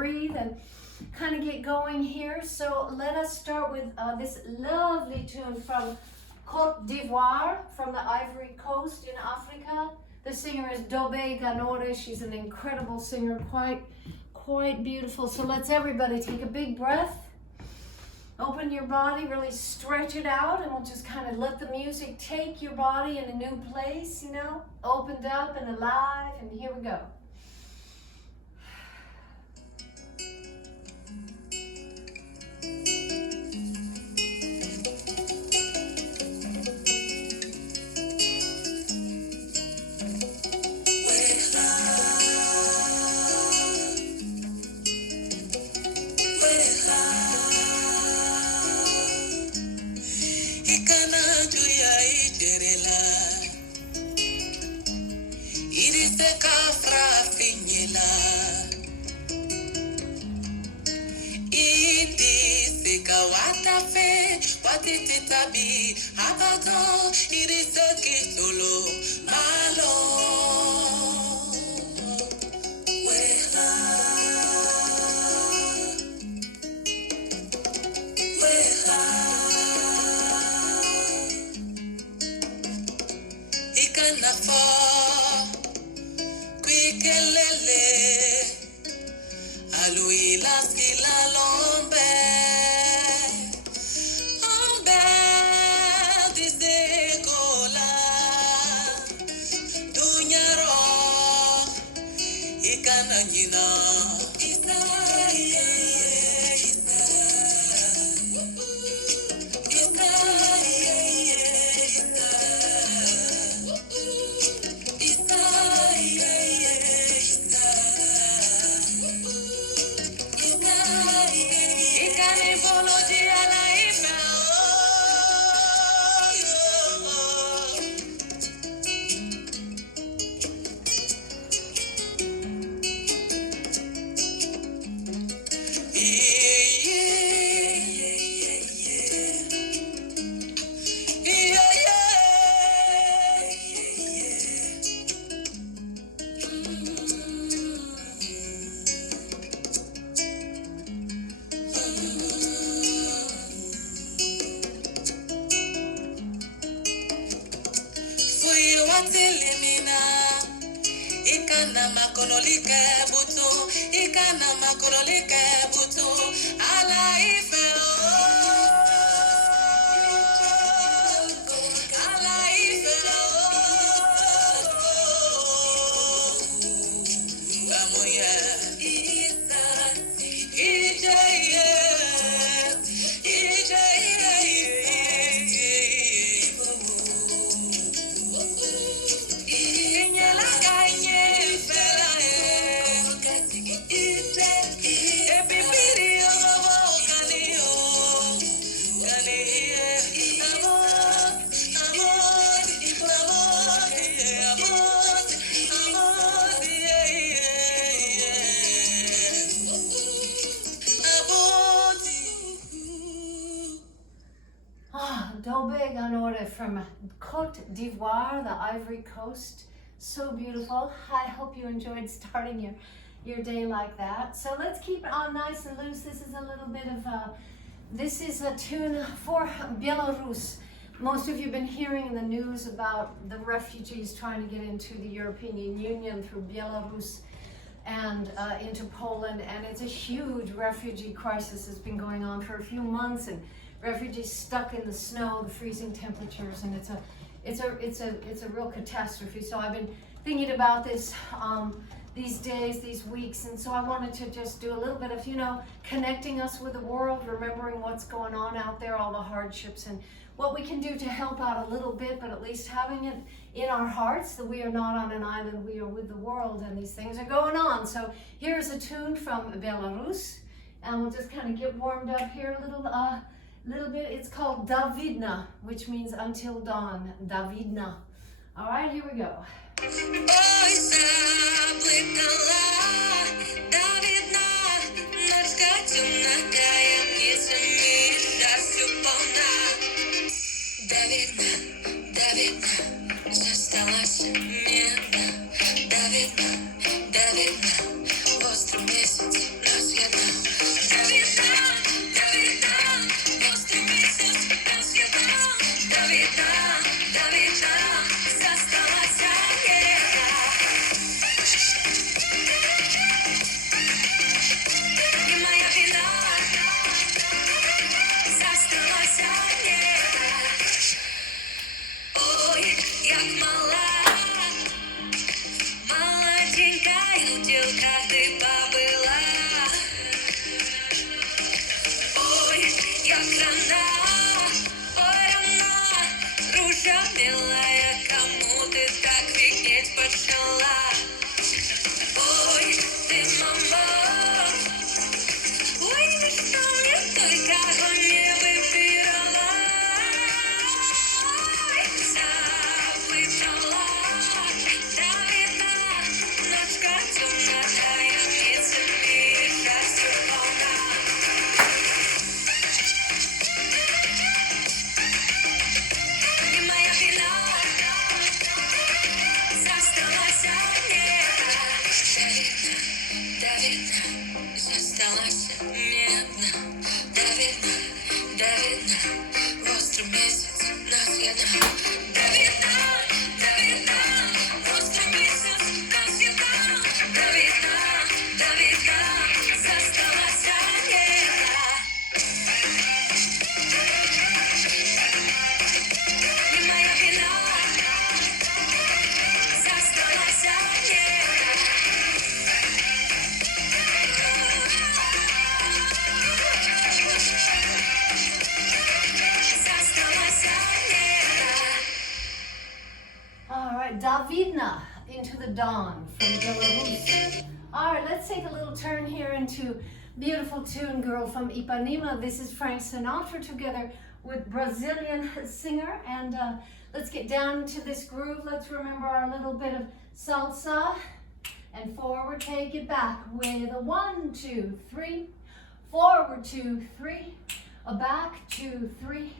breathe and kind of get going here. So let us start with this lovely tune from Côte d'Ivoire, from the Ivory Coast in Africa. The singer is Dobe Ganore. She's an incredible singer, quite beautiful. So let's everybody take a big breath. Open your body, really stretch it out, and we'll just kind of let the music take your body in a new place, you know, opened up and alive, and here we go. Dobe Ganore from Côte d'Ivoire, the Ivory Coast. So beautiful. I hope you enjoyed starting your day like that. So let's keep it on nice and loose. This is a little bit of this is a tune for Belarus. Most of you have been hearing in the news about the refugees trying to get into the European Union through Belarus and into Poland, and it's a huge refugee crisis that's been going on for a few months, and refugees stuck in the snow, the freezing temperatures, and it's a real catastrophe. So I've been thinking about this these days, these weeks, and so I wanted to just do a little bit of, you know, connecting us with the world, remembering what's going on out there, all the hardships, and what we can do to help out a little bit, but at least having it in our hearts that we are not on an island, we are with the world, and these things are going on. So here's a tune from Belarus, and we'll just kind of get warmed up here a little bit. It's called Davidna, which means until dawn. Davidna. All right, here we go. Davidna, Davidna, остро месяц нас Засталась медна, да видно, в острый месяц нас одна. Да видно, в острый месяц нас одна. Да видно, засталась медна. Не моя вина, засталась медна. All right, Davidna, Into the Dawn from Belarus. All right, let's take a little turn here into beautiful tune, Girl from Ipanema. This is Frank Sinatra together with Brazilian singer. And let's get down to this groove. Let's remember our little bit of salsa. And forward, take it back with a 1, 2, 3. Forward, 2, 3. A back, 2, 3.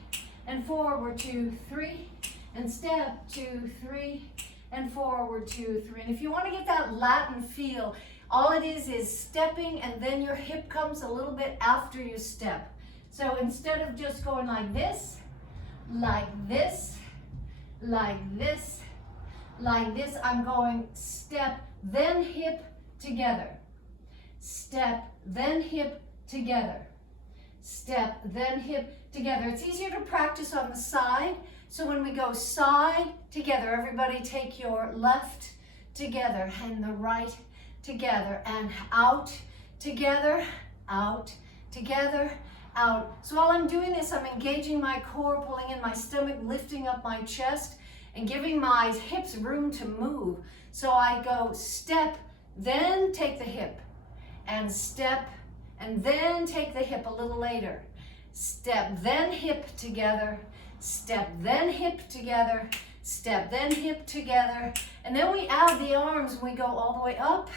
And forward, 2, 3. And step, 2, 3, and forward, 2, 3. And if you want to get that Latin feel, all it is stepping and then your hip comes a little bit after you step. So instead of just going like this, like this, like this, like this, I'm going step, then hip together. Step, then hip together. Step, then hip together. It's easier to practice on the side. So when we go side together, everybody take your left together and the right together and out together, out together, out. So while I'm doing this, I'm engaging my core, pulling in my stomach, lifting up my chest and giving my hips room to move. So I go step, then take the hip and step and then take the hip a little later. Step, then hip together. Step, then hip together, step, then hip together. And then we add the arms and we go all the way up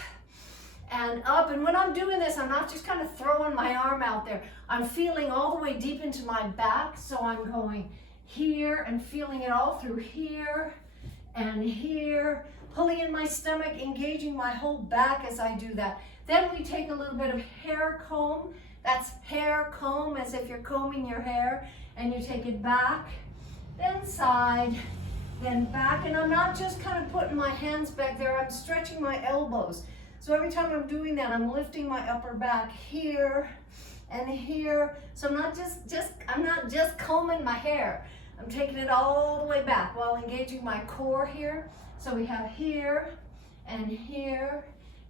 and up. And when I'm doing this, I'm not just kind of throwing my arm out there. I'm feeling all the way deep into my back. So I'm going here and feeling it all through here and here, pulling in my stomach, engaging my whole back as I do that. Then we take a little bit of hair comb. That's hair comb, as if you're combing your hair. And you take it back, then side, then back. And I'm not just kind of putting my hands back there, I'm stretching my elbows. So every time I'm doing that, I'm lifting my upper back here and here. So I'm not just combing my hair. I'm taking it all the way back while engaging my core here. So we have here and here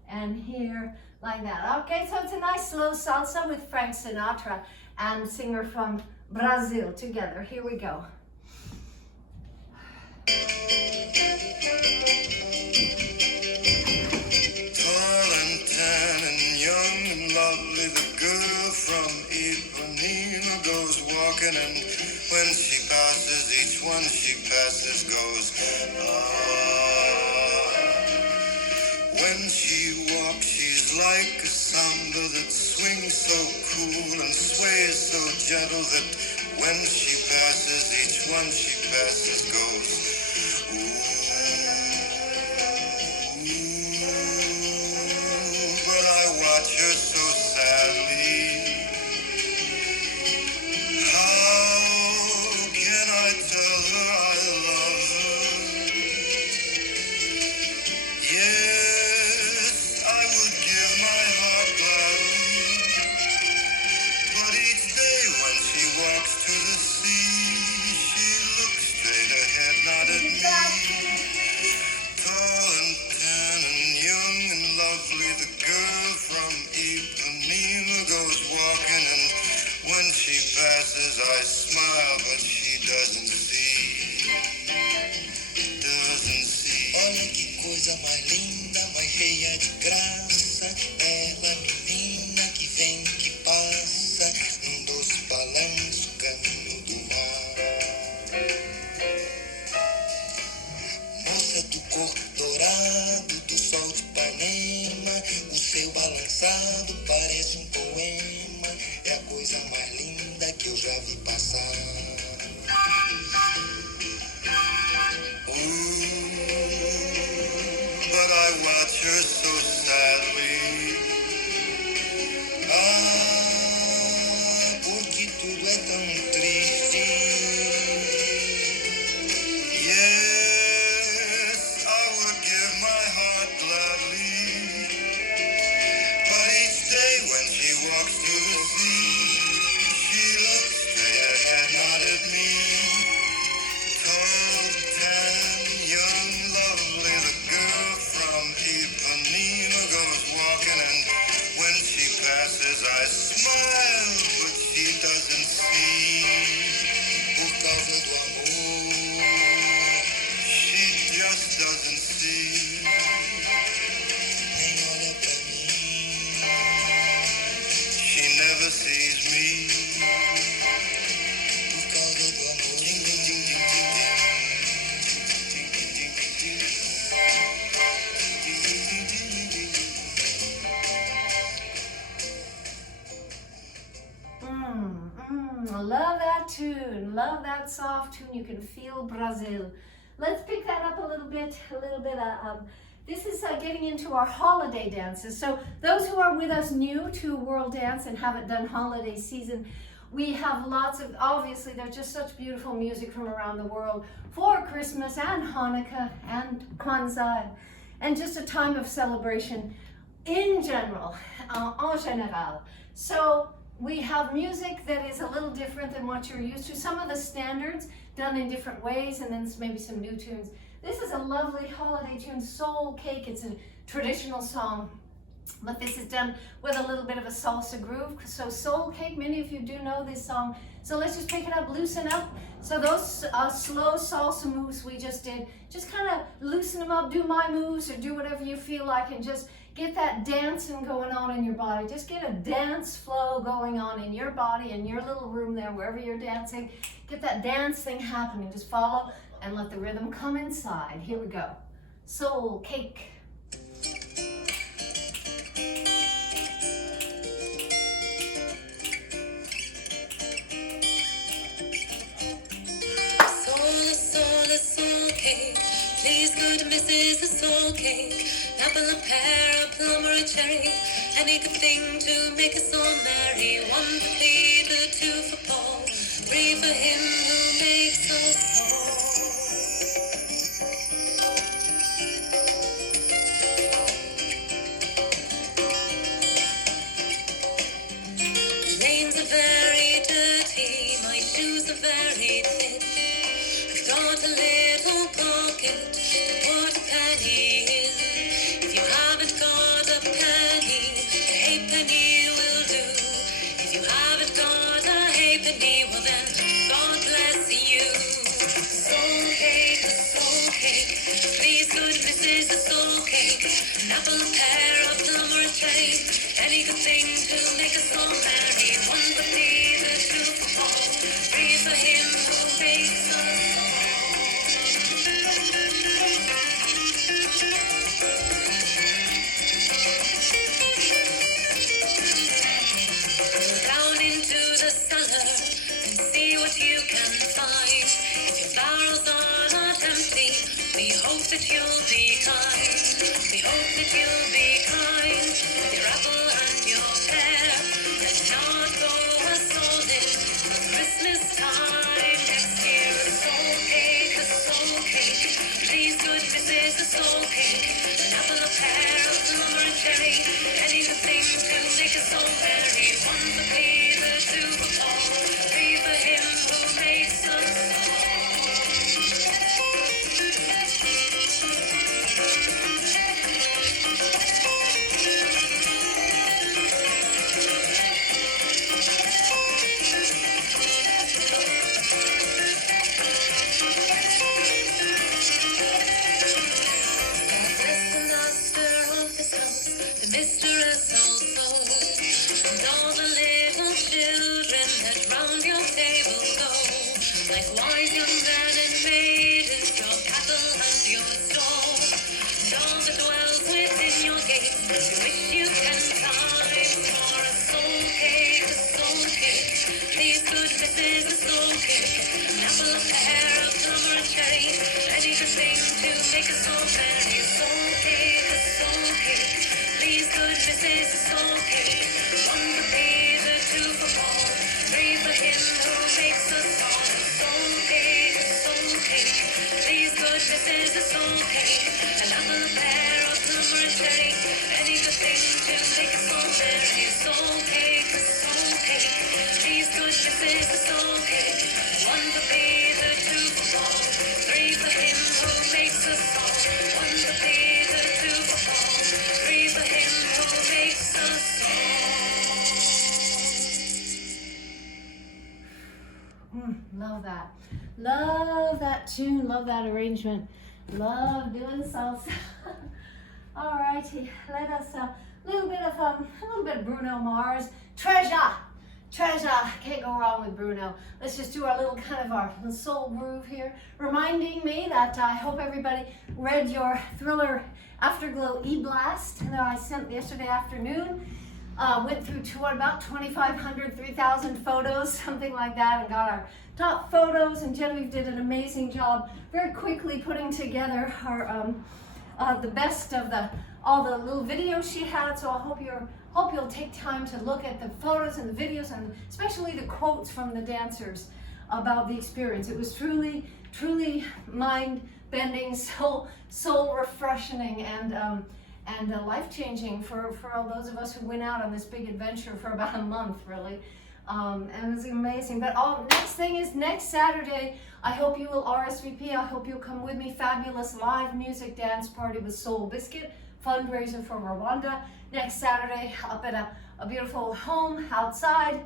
and here, like that. Okay, so it's a nice slow salsa with Frank Sinatra and singer from Brazil together. Here we go. Tall and tan and young and lovely, the girl from Ipanema goes walking, and when she passes, each one she passes goes, ah. When she walks, she's like a samba that swings so cool and sways so gentle that when she passes, each one she passes goes, ooh. But I watch her so sadly. How can I tell her I love her? Yes, I would give my heart gladly. But each day when she walks to the sea, she looks straight ahead, not at me. Tall and tan and young and lovely, the girl from Ipanema goes walking, and when she passes, I smile, but she doesn't see. Doesn't see. Olha que coisa mais linda, mais cheia de graça. Ela, menina que vem, que passa, num doce balanço, caminho do mar. Moça do corpo dourado, do sol de Ipanema, o seu balançado parece um poema. É a coisa mais linda que eu já vi passar. But I watch her so sadly. I smile, but she doesn't see. Por causa do amor, she just doesn't see. Nem olha pra mim, she never sees me. Por causa do amor. Ding, ding, ding, ding, ding, ding. Ding, ding, ding, ding, ding. Ding, ding, ding, ding, ding, ding. I love that tune. Love that soft tune. You can feel Brazil. Let's pick that up a little bit. This is getting into our holiday dances. So those who are with us new to World Dance and haven't done holiday season, we have lots of, obviously there's just such beautiful music from around the world for Christmas and Hanukkah and Kwanzaa and just a time of celebration in general, en général. So we have music that is a little different than what you're used to. Some of the standards done in different ways, and then maybe some new tunes. This is a lovely holiday tune, Soul Cake. It's a traditional song, but this is done with a little bit of a salsa groove. So Soul Cake, many of you do know this song. So let's just pick it up, loosen up. So those slow salsa moves we just did, just kind of loosen them up, do my moves or do whatever you feel like, and just get that dancing going on in your body. Just get a dance flow going on in your body, in your little room there, wherever you're dancing. Get that dance thing happening. Just follow and let the rhythm come inside. Here we go. Soul Cake. Soul cake. Please, good Mrs. A soul cake. Apple, a pear, a plum, or a cherry. Any good thing to make us all merry. One for Peter, two for Paul, three for him who makes us all. The lanes are very dirty, my shoes are very thin. I've got a little pocket to put a penny in. If you haven't got a penny, a halfpenny will do. If you haven't got a halfpenny, well then, God bless you. Soul cake, please good Mrs. A soul cake. An apple, a pear, a plum, or a cherry. Any good thing to make us all merry. One for Peter, two for Paul, three for him who makes us all. Down into the cellar and see what you can find. If your barrels are not empty, we hope that you'll be kind. We hope that you'll be kind with your apple and your pear. Let's not go a solid for Christmas time next year. A soul cake, please good Mrs. A soul cake. An apple, a pear, a plum, or a cherry. Any good thing to make us all merry. One for Peter, two for Paul, three for him who makes us all. Bless the master of his house, the mistress also, and all the little children that round your table go. Like wise young men and maidens, your cattle and your store, and all that dwells within your gates, you wish you can time for a soul cake, please good Mrs. A soul cake. An apple, a pear, a plum, or a cherry. Any good thing to make us all merry. Soul cake, please good Mrs. A soul cake. One for Peter, two for Paul, three for him who makes us all. Soul cake, please good Mrs. A soul cake. An apple, a pear, a plum, or a cherry. Any good thing to make us all merry. Soul cake, please good Mrs. A soul cake. One for Peter, two for Paul, three for him who makes us all. One for Peter, two for Paul, three for him who makes us Love that. Love that tune. Love that arrangement. Love doing salsa. All righty. Let us a little bit of Bruno Mars. Treasure. Can't go wrong with Bruno. Let's just do our little soul groove here. Reminding me that I hope everybody read your Thriller Afterglow e-blast that I sent yesterday afternoon. Went through about 2,500, 3,000 photos, something like that, and got our top photos. And Genevieve did an amazing job very quickly putting together our the best of all the little videos she had. So I hope you'll take time to look at the photos and the videos, and especially the quotes from the dancers about the experience. It was truly mind-bending, soul refreshing, and life-changing for all those of us who went out on this big adventure for about a month, really. And it was amazing. But next thing is next Saturday. I hope you will RSVP. I hope you'll come with me. Fabulous live music dance party with Soul Biscuit, fundraiser for Rwanda. Next Saturday up at a beautiful home outside,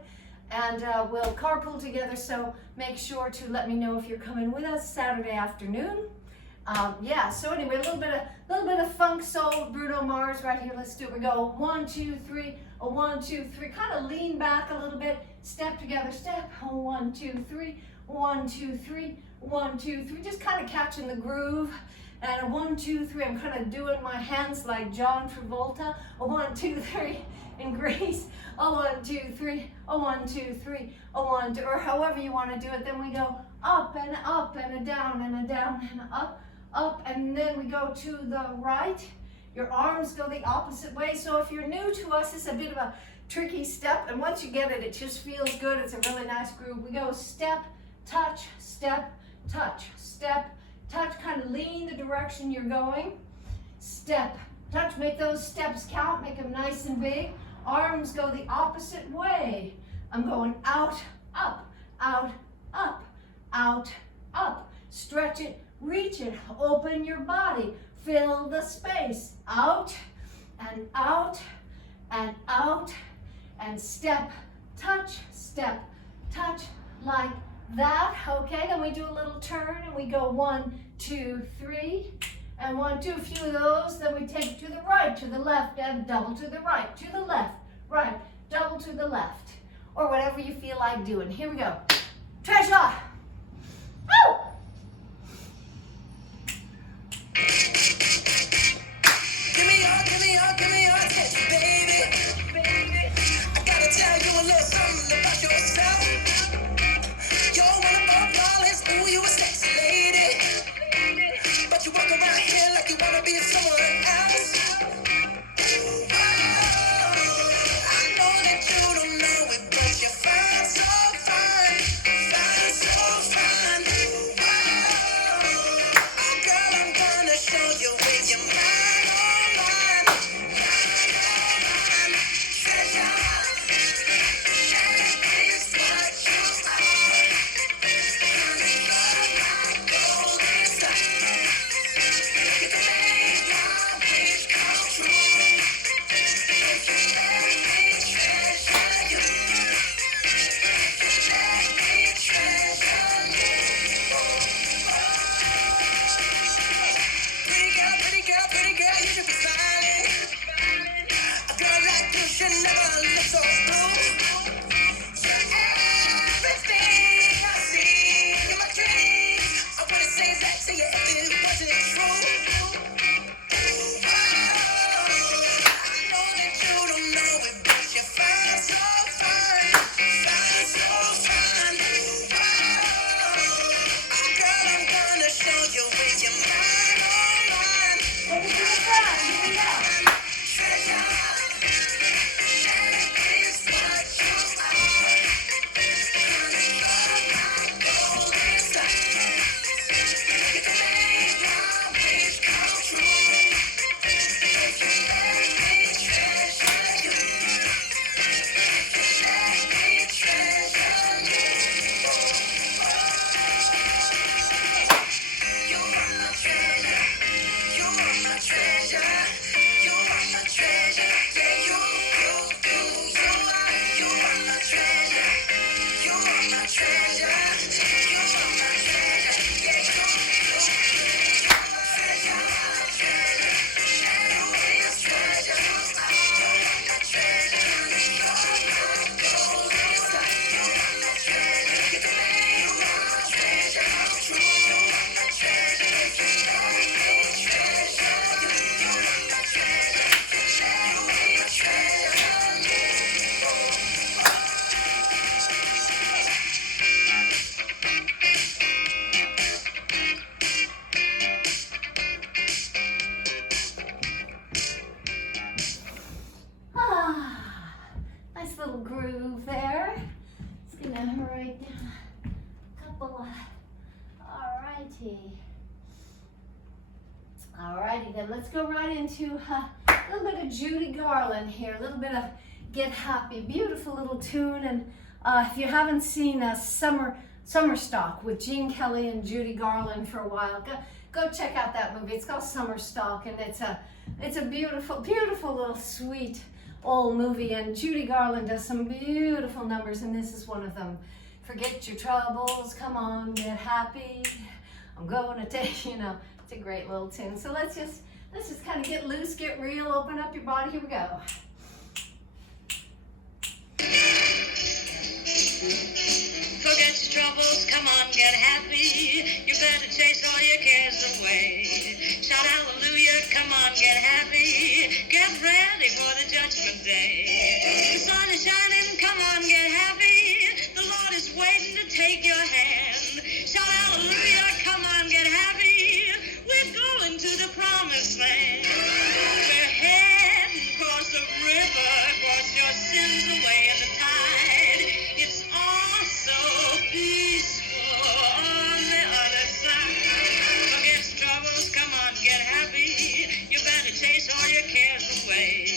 and we'll carpool together. So make sure to let me know if you're coming with us Saturday afternoon. So anyway, a little bit of funk soul, Bruno Mars right here. Let's do it. We go 1, 2, 3, a 1, 2, 3. Kind of lean back a little bit. Step together, step. 1, 2, 3. 1, 2, 3. 1, 2, 3. Just kind of catching the groove. And a 1, 2, 3. I'm kind of doing my hands like John Travolta. A 1, 2, 3 in Grease. A 1, 2, 3. A 1, 2, 3. A 1, 2, or however you want to do it. Then we go up and a down and a down and up. Up, and then we go to the right. Your arms go the opposite way. So if you're new to us, it's a bit of a tricky step, and once you get it, it just feels good. It's a really nice groove. We go step, touch, step, touch, step, touch. Kind of lean the direction you're going. Step, touch. Make those steps count. Make them nice and big. Arms go the opposite way. I'm going out, up, out, up, out, up. Stretch it. Reach it, open your body, fill the space, out, and out, and out, and step, touch, like that. Okay, then we do a little turn, and we go 1, 2, 3, and 1, 2, a few of those. Then we take it to the right, to the left, and double to the right, to the left, right, double to the left, or whatever you feel like doing. Here we go. Treasure. Woo! Give me your attention, baby. I gotta tell you a little something about yourself. You're one of my flawless, ooh, you a sexy lady. But you walk around here like you wanna be someone else. I know that you don't know it, but you're fine, so fine, fine, so fine. Oh, girl, I'm gonna show you with your mind. little groove there. Just gonna write down a couple of, alrighty then, let's go right into a little bit of Judy Garland here, a little bit of Get Happy, beautiful little tune. And if you haven't seen Summer Stock with Gene Kelly and Judy Garland for a while, go check out that movie. It's called Summer Stock, and it's a beautiful, beautiful little sweet old movie, and Judy Garland does some beautiful numbers, and this is one of them. Forget your troubles, come on, get happy. I'm going to take, it's a great little tune. So let's just kind of get loose, get real, open up your body. Here we go. Forget your troubles, come on, get happy. You better chase all your cares away. Shout hallelujah, come on, get happy. Get ready for the judgment day. The sun is shining, come on, get happy. The Lord is waiting to take your hand. Shout hallelujah, come on, get happy. We're going to the promised land. We're heading across the river, wash your sins away in the tide. It's all so peaceful on the other side. Forget your troubles, come on, get happy. You better chase all your cares away.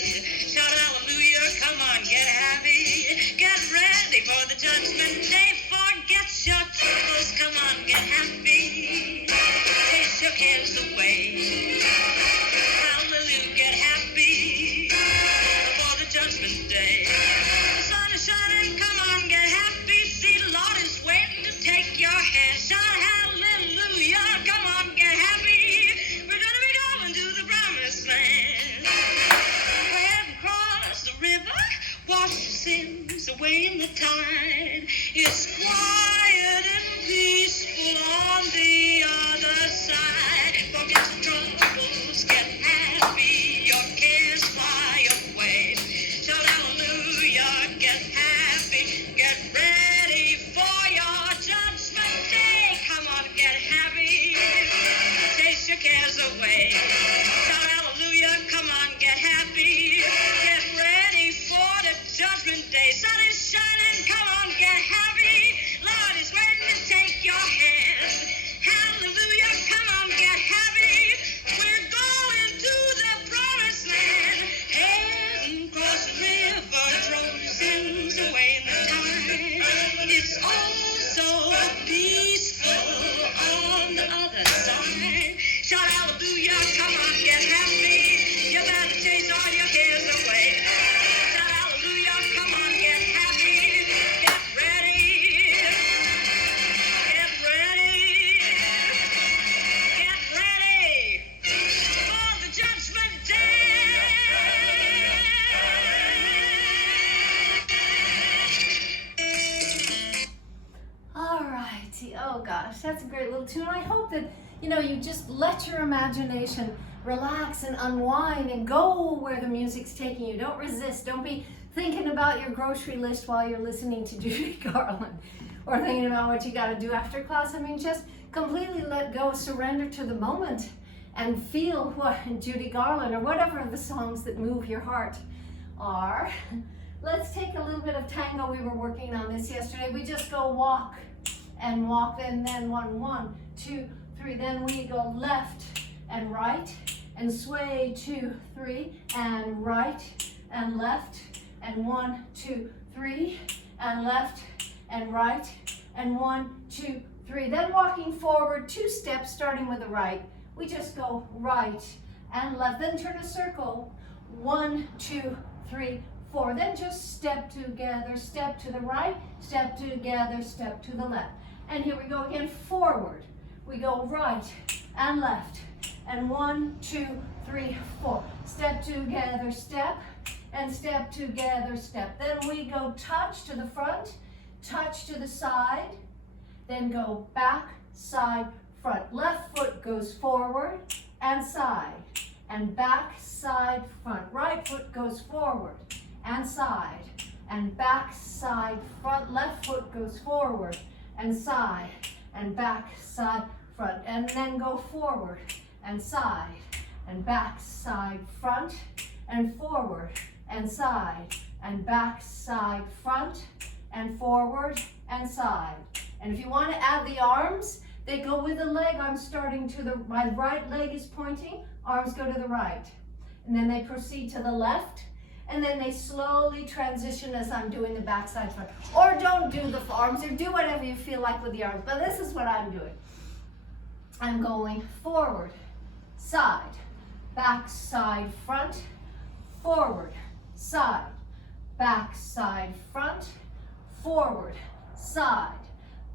Shout hallelujah, come on, get happy. Get ready for the judgment day. Forget your troubles, come on, get happy. Chase your cares away. Hallelujah, get happy for the judgment day. The sun is shining, come on, get happy. See, the Lord is waiting to take your hand. Shout hallelujah, come on, get happy. We're gonna be going to the promised land. We're heading across the river, wash your sins away in the tide. It's quiet and peaceful on the other side. Forget your troubles, get happy. Your cares fly away. Shout hallelujah, get happy. Get ready for your judgment day. Come on, get happy. Chase your cares away. Shout hallelujah, come on, get happy. Get ready for the judgment day. Sun is shining, come on, get happy. Lord is waiting to take your hand. Hallelujah, come on, get happy. We're going to the promised land. Heading across the river, throw your sins away in the tide. It's all so peaceful on the other side. Shout hallelujah, come on, get happy. You better chase all your cares away. Shout hallelujah, come on, get happy. Get ready. Get ready. Get ready for the judgment day. Alrighty, oh gosh, that's a great little tune. I hope that, you just let your imagination relax and unwind and go where the music's taking you. Don't resist. Don't be thinking about your grocery list while you're listening to Judy Garland or thinking about what you got to do after class. I mean, just completely let go, surrender to the moment and feel what Judy Garland or whatever the songs that move your heart are. Let's take a little bit of tango. We were working on this yesterday. We just go walk and walk, and then 1, 2, 3. Then we go left and right and sway 2, 3 and right and left and 1, 2, 3 and left and right and 1, 2, 3. Then walking forward 2 steps, starting with the right. We just go right and left. Then turn a circle. 1, 2, 3, 4. Then just step together, step to the right, step together, step to the left. And here we go again, forward. We go right and left. And 1, 2, 3, 4. Step together, step, and step together, step. Then we go touch to the front, touch to the side, then go back, side, front. Left foot goes forward and side, and back, side, front. Right foot goes forward and side, and back, side, front. Left foot goes forward and side, and back, side, front. And then go forward and side, and back, side, front, and forward and side, and back, side, front, and forward, and side. And if you want to add the arms, they go with the leg. I'm starting to my right leg is pointing, arms go to the right. And then they proceed to the left, and then they slowly transition as I'm doing the back, side, front. Or don't do the arms, or do whatever you feel like with the arms. But this is what I'm doing. I'm going forward, side, back, side, front, forward, side, back, side, front, forward, side,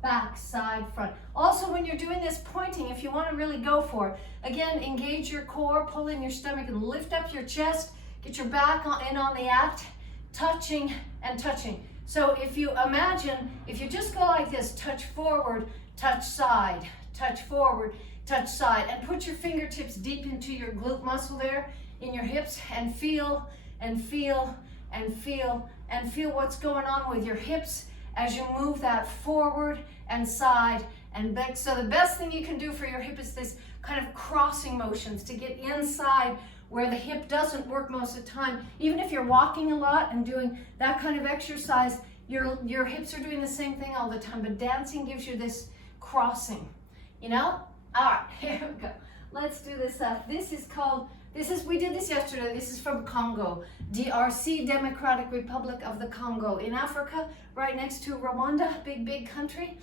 back, side, front. Also, when you're doing this pointing, if you want to really go for it, again, engage your core, pull in your stomach, and lift up your chest. Get your back in on the act, touching and touching. So if you imagine, if you just go like this, touch forward, touch side, touch forward, touch side, and put your fingertips deep into your glute muscle there in your hips, and feel and feel and feel and feel what's going on with your hips as you move that forward and side and back. So the best thing you can do for your hip is this kind of crossing motions to get inside where the hip doesn't work most of the time. Even if you're walking a lot and doing that kind of exercise, your hips are doing the same thing all the time, but dancing gives you this crossing, you know? All right, here we go. Let's do this up. We did this yesterday. This is from Congo, DRC, Democratic Republic of the Congo, in Africa, right next to Rwanda, big country.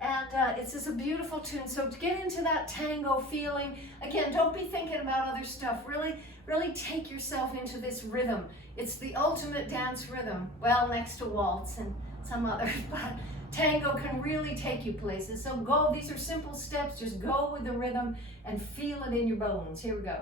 And it's just a beautiful tune. So to get into that tango feeling, again, don't be thinking about other stuff. Really take yourself into this rhythm. It's the ultimate dance rhythm. Well, next to waltz and some others, but tango can really take you places. So go, these are simple steps. Just go with the rhythm and feel it in your bones. Here we go.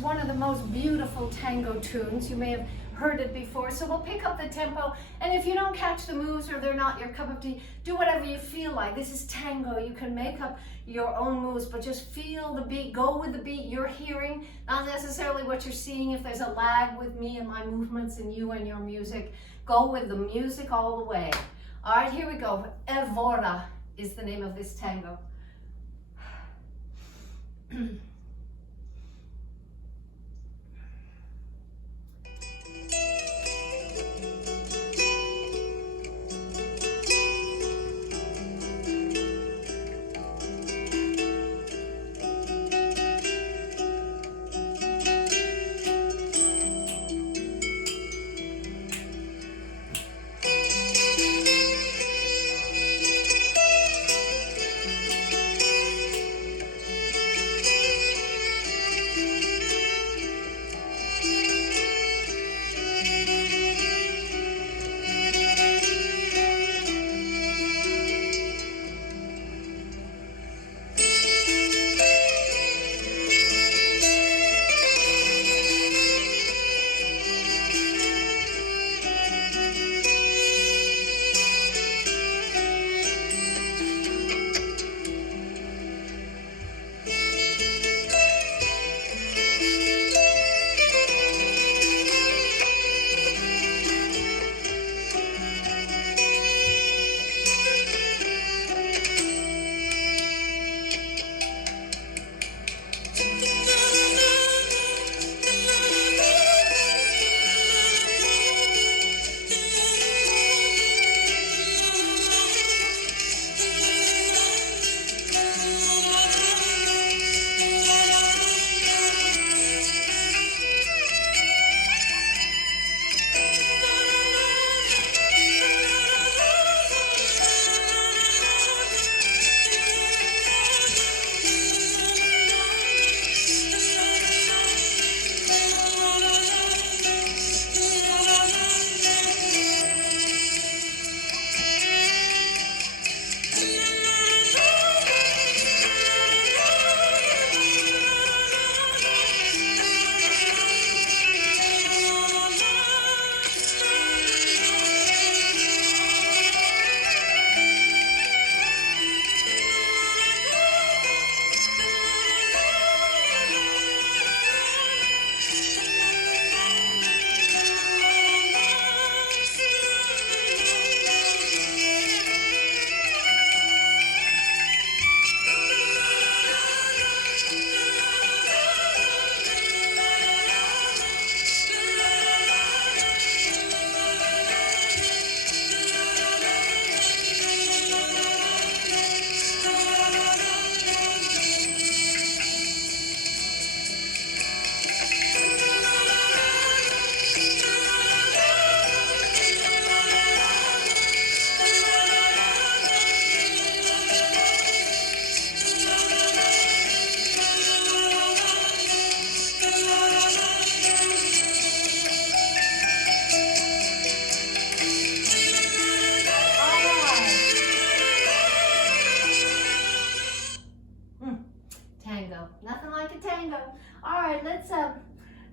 It's one of the most beautiful tango tunes. You may have heard it before. So we'll pick up the tempo, and if you don't catch the moves or they're not your cup of tea, do whatever you feel like. This is tango. You can make up your own moves, but just feel the beat. Go with the beat you're hearing, not necessarily what you're seeing. If there's a lag with me and my movements and you and your music, go with the music all the way. All right, here we go. Evora is the name of this tango.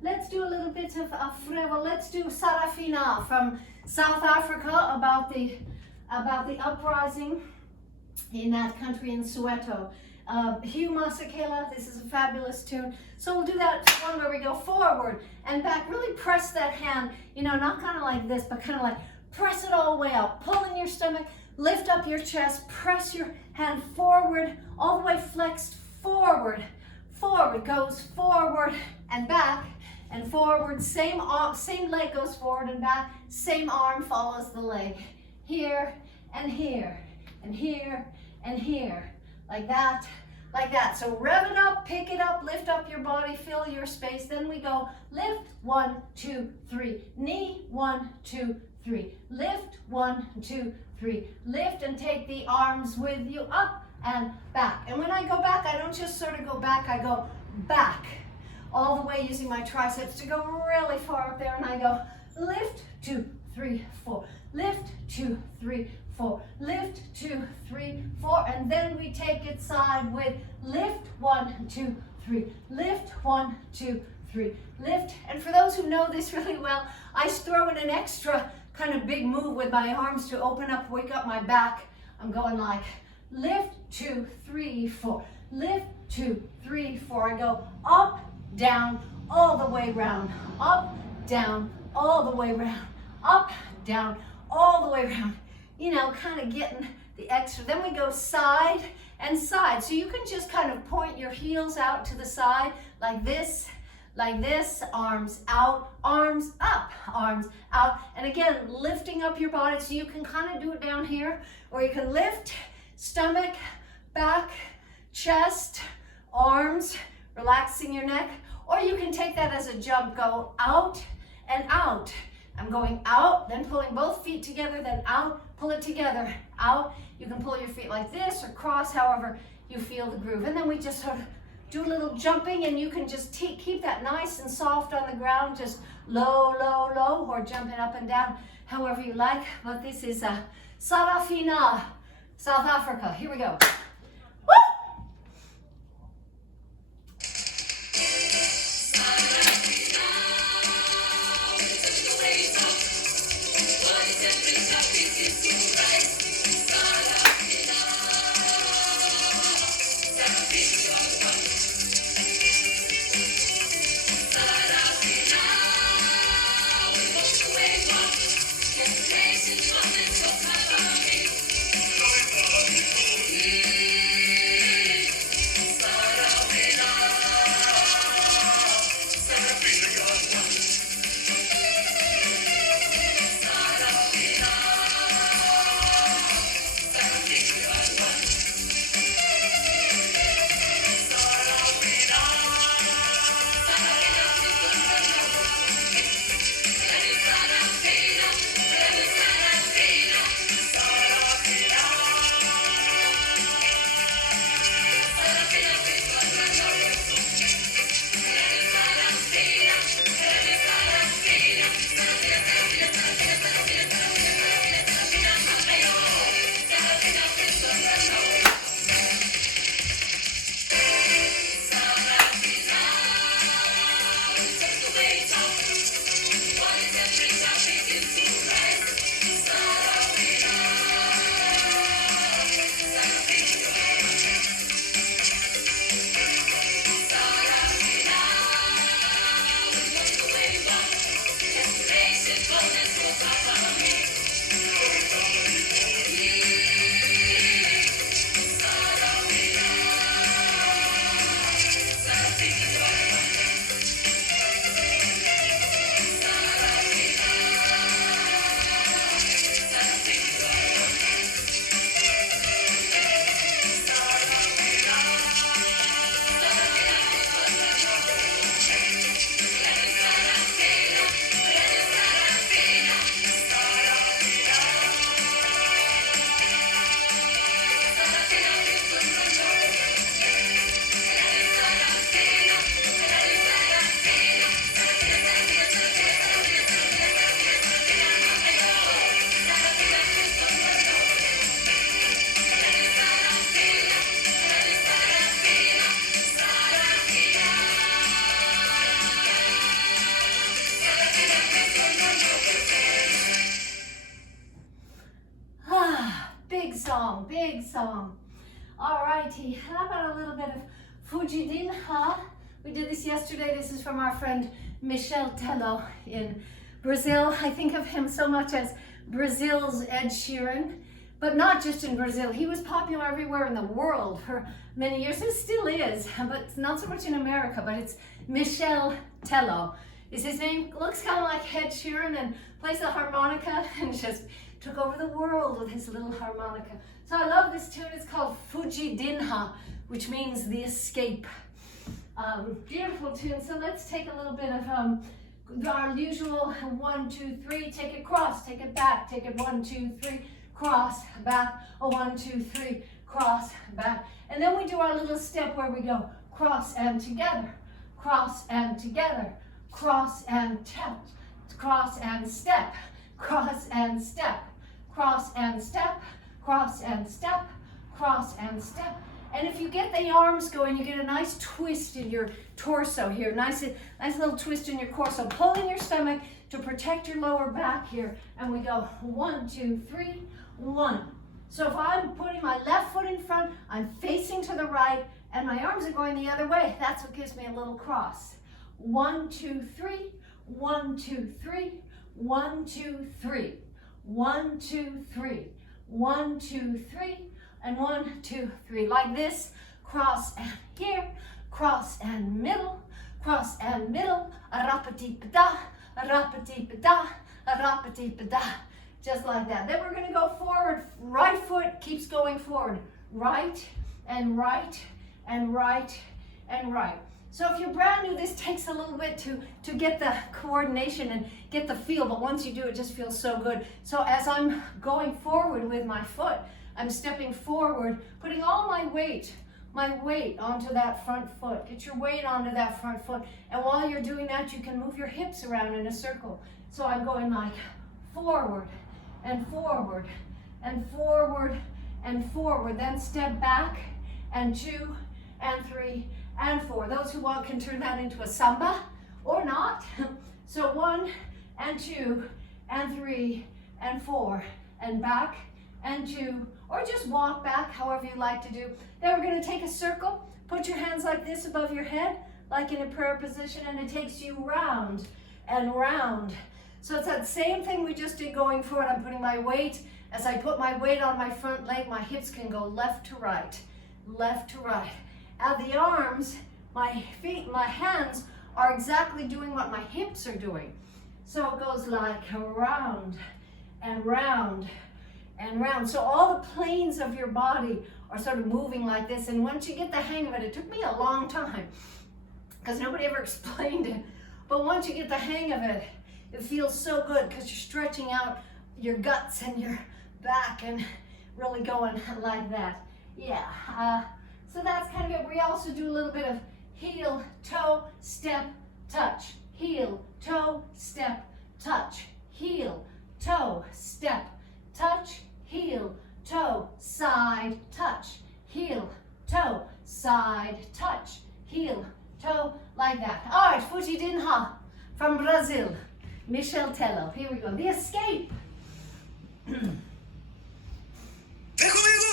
Let's do a little bit of frevo. Let's do Sarafina from South Africa about the uprising in that country in Soweto. Hugh Masekela, this is a fabulous tune. So we'll do that one where we go forward and back. Really press that hand, you know, not kind of like this, but kind of like press it all the way up. Pull in your stomach, lift up your chest, press your hand forward, all the way flexed forward. Forward goes forward and back and forward. Same arm, same leg goes forward and back. Same arm follows the leg. Here and here and here and here. Like that, like that. So rev it up, pick it up, lift up your body, fill your space. Then we go lift, 1, 2, 3. Knee, 1, 2, 3. Lift, 1, 2, 3. Lift and take the arms with you up and back. And when I go back, I don't just sort of go back, I go back all the way using my triceps to go really far up there. And I go lift, 2, 3, 4. Lift, 2, 3, 4. Lift, 2, 3, 4. And then we take it side with lift, 1, 2, 3. Lift, 1, 2, 3. Lift. And for those who know this really well, I throw in an extra kind of big move with my arms to open up, wake up my back. I'm going like lift, 2, 3, 4. Lift, 2, 3, 4. I go up, down, all the way round. Up, down, all the way round. Up, down, all the way round. You know, kind of getting the extra. Then we go side and side. So you can just kind of point your heels out to the side like this, arms out, arms up, arms out. And again, lifting up your body. So you can kind of do it down here, or you can lift, stomach, back, chest, arms, relaxing your neck, or you can take that as a jump, go out and out. I'm going out, then pulling both feet together, then out, pull it together, out. You can pull your feet like this or cross, however you feel the groove. And then we just sort of do a little jumping, and you can just keep that nice and soft on the ground, just low, low, low, or jumping up and down, however you like. But this is Sarafina, South Africa. Here we go. Big song. All righty, how about a little bit of Fugidinha? We did this yesterday. This is from our friend Michel Tello in Brazil. I think of him so much as Brazil's Ed Sheeran, but not just in Brazil. He was popular everywhere in the world for many years, and still is, but not so much in America, but it's Michel Tello is his name. Looks kind of like Ed Sheeran and plays the harmonica and just took over the world with his little harmonica. So I love this tune. It's called Fugidinha, which means the escape. Beautiful tune. So let's take a little bit of our usual 1, 2, 3. Take it cross, take it back, take it 1, 2, 3, cross, back, 1, 2, 3, cross, back. And then we do our little step where we go cross and together, cross and together, cross and tap, cross and step, cross and step, cross and step, cross and step, cross and step. And if you get the arms going, you get a nice twist in your torso here. Nice little twist in your core. So pull in your stomach to protect your lower back here. And we go 1, 2, 3, 1. So if I'm putting my left foot in front, I'm facing to the right, and my arms are going the other way. That's what gives me a little cross. 1, 2, 3, 1, 2, 3, 1, 2, 3, 1, 2, 3, 1, 2, 3, and 1, 2, 3. Like this, cross and here, cross and middle, arapati-pada, arapati-pada, arapati-pada. Just like that. Then we're going to go forward. Right foot keeps going forward. Right and right and right and right. So if you're brand new, this takes a little bit to get the coordination and get the feel, but once you do, it just feels so good. So as I'm going forward with my foot, I'm stepping forward, putting all my weight onto that front foot. Get your weight onto that front foot. And while you're doing that, you can move your hips around in a circle. So I'm going like forward and forward and forward and forward. Then step back and 2 and 3 and 4. Those who want can turn that into a samba or not. So 1 and 2 and 3 and 4 and back and 2, or just walk back, however you like to do. Then we're going to take a circle. Put your hands like this above your head, like in a prayer position, and it takes you round and round. So it's that same thing we just did going forward. I'm putting my weight. As I put my weight on my front leg, my hips can go left to right, left to right. At the arms, my feet, my hands are exactly doing what my hips are doing. So it goes like around and round and round. So all the planes of your body are sort of moving like this. And once you get the hang of it, it took me a long time because nobody ever explained it. But once you get the hang of it, it feels so good because you're stretching out your guts and your back and really going like that. Yeah. So that's kind of it. We also do a little bit of heel, toe, step, touch. Heel, toe, step, touch. Heel, toe, step, touch. Heel, toe, side, touch. Heel, toe, side, touch. Heel, toe, like that. All right, Fugidinha from Brazil. Michel Tello. Here we go. The Escape. Vem comigo!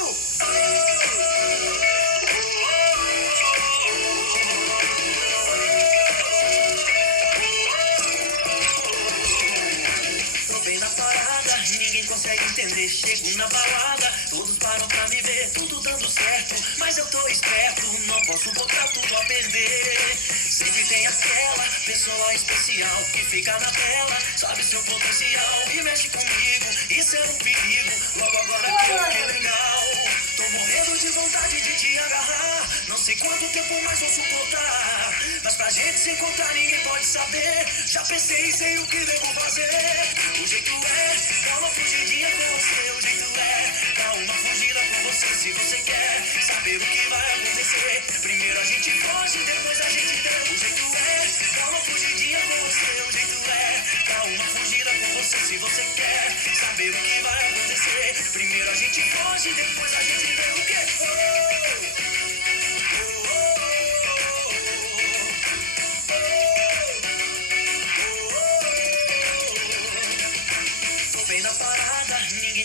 Consegue entender, chego na balada, todos param pra me ver, tudo dando certo, mas eu tô esperto, não posso botar tudo a perder. Sempre tem aquela pessoa especial que fica na tela, sabe seu potencial e mexe comigo, isso é um perigo, logo agora que eu fiquei legal. Tô morrendo de vontade de te agarrar, não sei quanto tempo mais vou suportar, mas pra gente se encontrar ninguém pode saber, já pensei e sei o que devo fazer. O jeito é dar uma fugidinha com você, o jeito é dar uma fugida com você. Se você quer saber o que vai acontecer, primeiro a gente foge, depois a gente vê. O jeito é dar uma fugidinha com você, o jeito é dar uma fugida com você. Se você quer saber o que vai acontecer, primeiro a gente foge, depois a gente vê o que.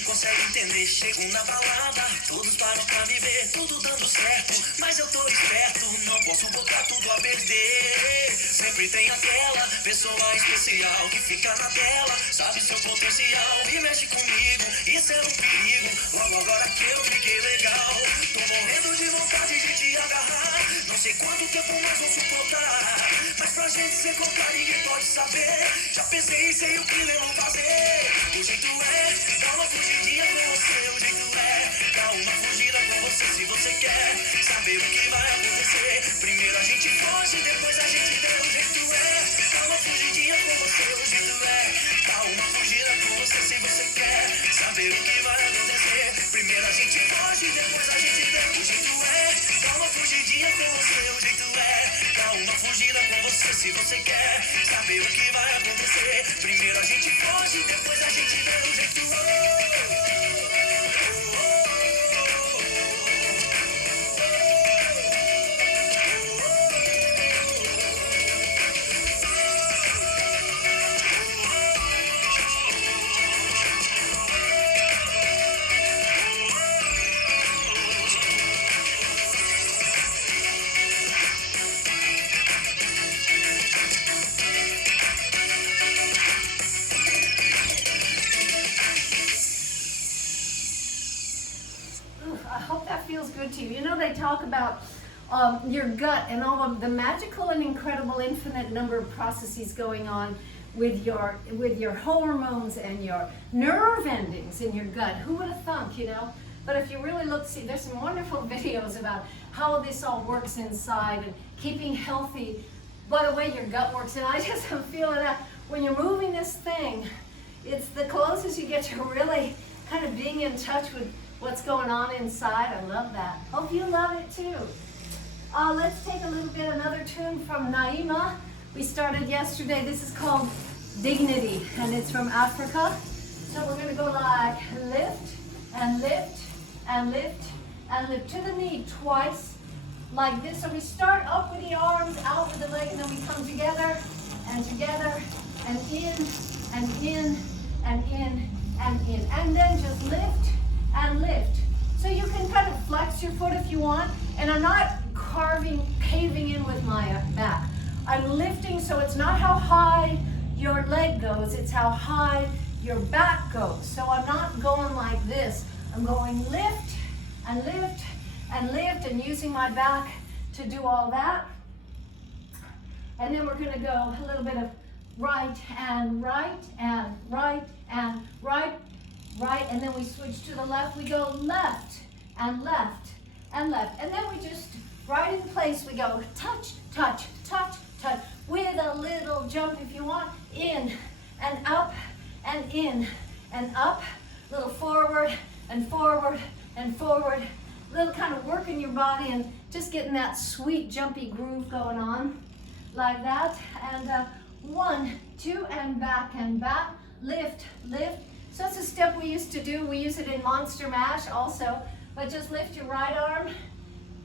Consegue entender, chego na balada, todos param pra me ver, tudo dando certo, mas eu tô esperto, não posso botar tudo a perder. Sempre tem aquela pessoa especial que fica na tela, sabe seu potencial e mexe comigo, isso é um perigo, logo agora que eu fiquei legal. Tô morrendo de vontade de te agarrar, não sei quanto tempo mais vou suportar, mas pra gente se encontrar ninguém pode saber, já pensei e sei o que devo fazer. O jeito é dar uma fugidinha com você, o jeito é dar uma fugida com você. Se você quer saber o que vai acontecer, primeiro a gente foge, depois a gente vê. O jeito é dar uma fugidinha com você, o jeito é dar uma fugida com você. Se você quer saber o que vai acontecer, primeiro a gente foge, depois a gente vê. O jeito é dar uma fugidinha com você, o jeito é dar uma fugida com você. Se você quer saber o que vai acontecer, primeiro a gente foge, depois a gente vê. O jeito é talk about your gut and all of the magical and incredible infinite number of processes going on with your hormones and your nerve endings in your gut. Who would have thunk, you know? But if you really look, see, there's some wonderful videos about how this all works inside and keeping healthy by the way your gut works. And I just am feeling that when you're moving this thing, it's the closest you get to really kind of being in touch with what's going on inside. I love that. Hope you love it too. Let's take a little bit, another tune from Naima. We started yesterday. This is called Dignity, and it's from Africa. So we're going to go like lift and lift and lift and lift to the knee twice, like this. So we start up with the arms, out with the leg, and then we come together and in and in and in and in. And then just lift and lift. So you can kind of flex your foot if you want. And I'm not caving in with my back. I'm lifting, so it's not how high your leg goes, it's how high your back goes. So I'm not going like this. I'm going lift and lift and lift and using my back to do all that. And then we're going to go a little bit of right and right and right and right, right, and then we switch to the left. We go left and left and left. And then we just, right in place, we go touch, touch, touch, touch, with a little jump if you want, in and up and in and up, little forward and forward and forward, little kind of working your body and just getting that sweet jumpy groove going on, like that. And 1, 2, and back, lift, lift. So that's a step we used to do. We use it in Monster Mash also, but just lift your right arm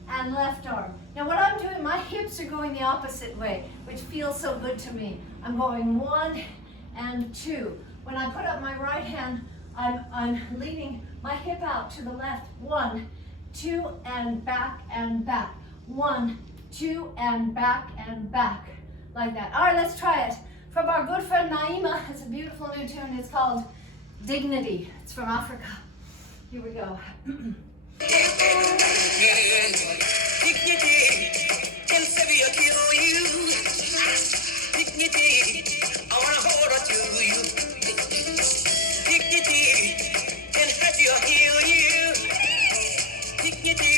and left arm. Now what I'm doing, my hips are going the opposite way, which feels so good to me. I'm going 1 and 2. When I put up my right hand, I'm leaning my hip out to the left. 1, 2, and back, 1, 2, and back, like that. All right, let's try it. From our good friend Naima, it's a beautiful new tune. It's called Dignity. It's from Africa. Here we go. Dignity can save you, kill you. Dignity, I wanna hold on to you. Dignity can hurt you, heal you. Dignity,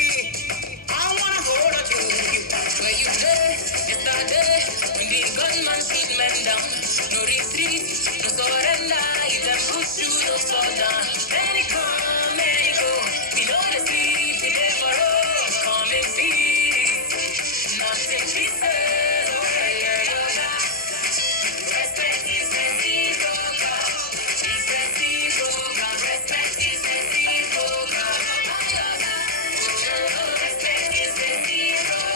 I wanna hold on to you. Where you there, it's not there. When the gunman shoot men down, no retreat, no surrender. You can push you, no slow down. Let it come, let it go. We know the sleep, we never all come in peace. Nothing she says, oh yeah, yeah, yeah. Respect is reciprocal. It's reciprocal. Respect is reciprocal. Respect is reciprocal.